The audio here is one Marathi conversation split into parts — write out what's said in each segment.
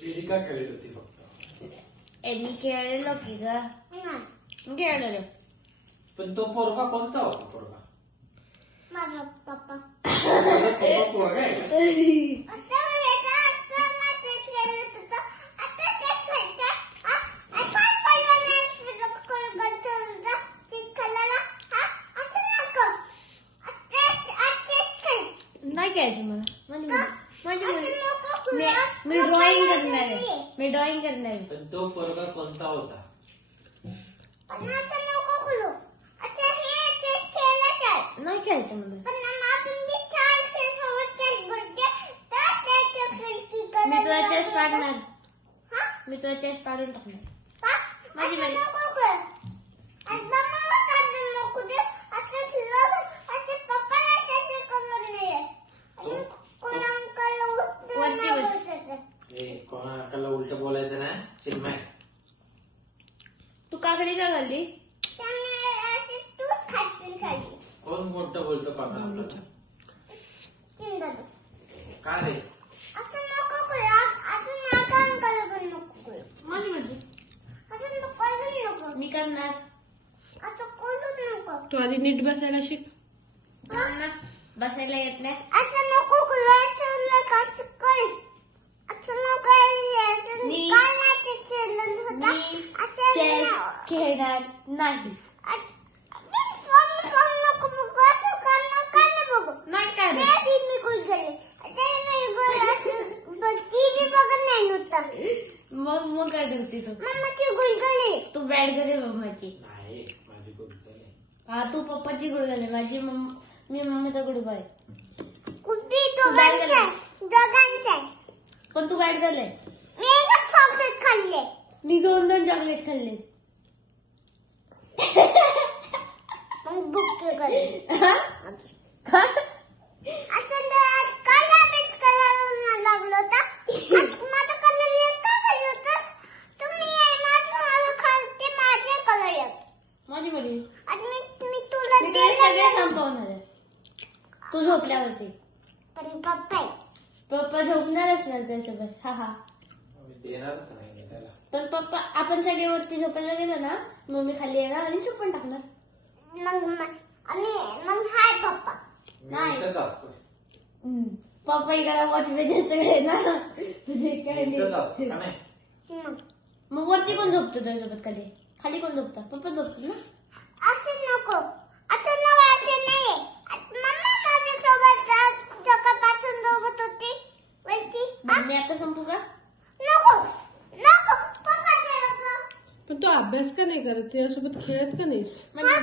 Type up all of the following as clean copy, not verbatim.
दीदी का खेळत होती फक्त. मी खेळलेलो की ग खेळलेलो. पण तो पोरगा कोणता होता पोरगा? माझा पप्पा. पोरगा आहे का? नाही खेळायचं मला. मी ड्रॉइंग करणार आहे. मी ड्रॉइंग करणार आहे. पण तो पोरगा कोणता होता? नाही खेळायचं मला. मी तुला चेस पाडणार. मी तुला चेस पाडून टाकणार. माझी माझी कोणाला उलट बोलायचं ना चिन्मय. तू काकडी का घालली? कोण मोठं बोलतो कोणाला? का रे? माझी मर्जी. मी करणार. तू आधी नीट बसायला शिक. बसायला येत नाही. चेस खेळणार नाही. नाही काय मग काय करते तू? तू बॅट करे मम्माची. नाही माझी गुडघे. हा तू पप्पाची गुडघाले. माझी मी मम्मीचा गुडघा आहे. पण तू बॅट झाले. मी 2 चॉकलेट खाल्ले. माझी मुली मी सगळे संपवणार आहे. तू झोपल्यावरती. पप्पा झोपणारच ना त्याच्यासोबत. हा देणारच नाही त्याला. पण पप्पा आपण सगळे वरती झोपायला गेलो ना मम्मी खाली येणार आणि झोपून टाकणार. नाही पप्पा इकडे वॉच बेजायचं आहे ना. तुझे काय नाही. मग वरती कोण झोपतो त्याच्यासोबत? खाली कोण झोपतात? पप्पा झोपतात ना. मी आता संपू का? पण तू अभ्यास का नाही करत? त्यासोबत खेळत का नाहीस? माझी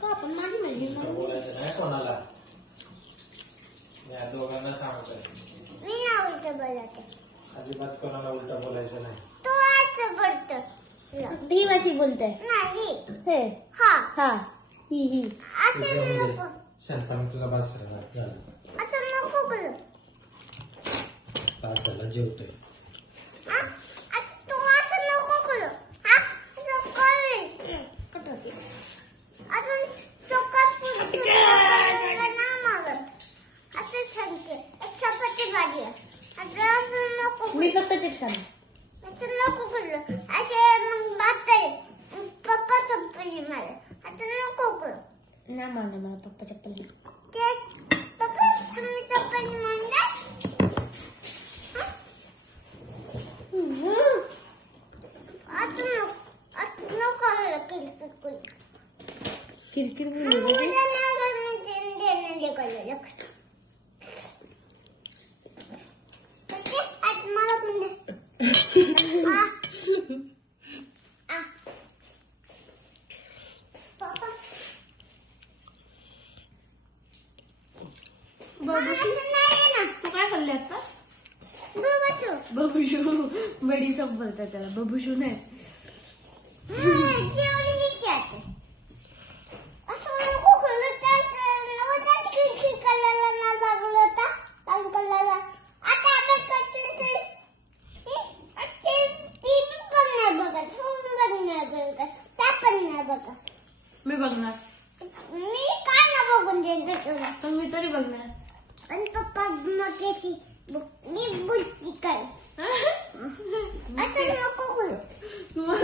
का? पण माझी म्हणली बोलायचं नाही कोणाला. या दोघांना सांगतोय अजिबात कोणाला उलट बोलायचं नाही. ही अशी बोलते. हे हा ही शांता मी तुझा बास झाला. जेवतोय. मी फक्त चिप्स खाणार. नाही मारणार मला पप्पा चप्पल. किरकिर तू काय खाल्ले आता? बबुशू. बडी सब बोलतात त्याला. बबुशू नाही. बघा. मी बघणार. मी काय ना बघून द्यायचं तुला. तर मी तरी बघणार. आणि पप्पा मक्याची मी बुलती काय असं नको बोलू. तुम्हाला